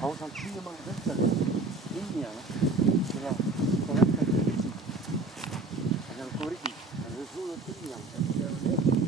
hầu sang chi mà rất là ý nghĩa là có rất là cái gì là có rất là rất là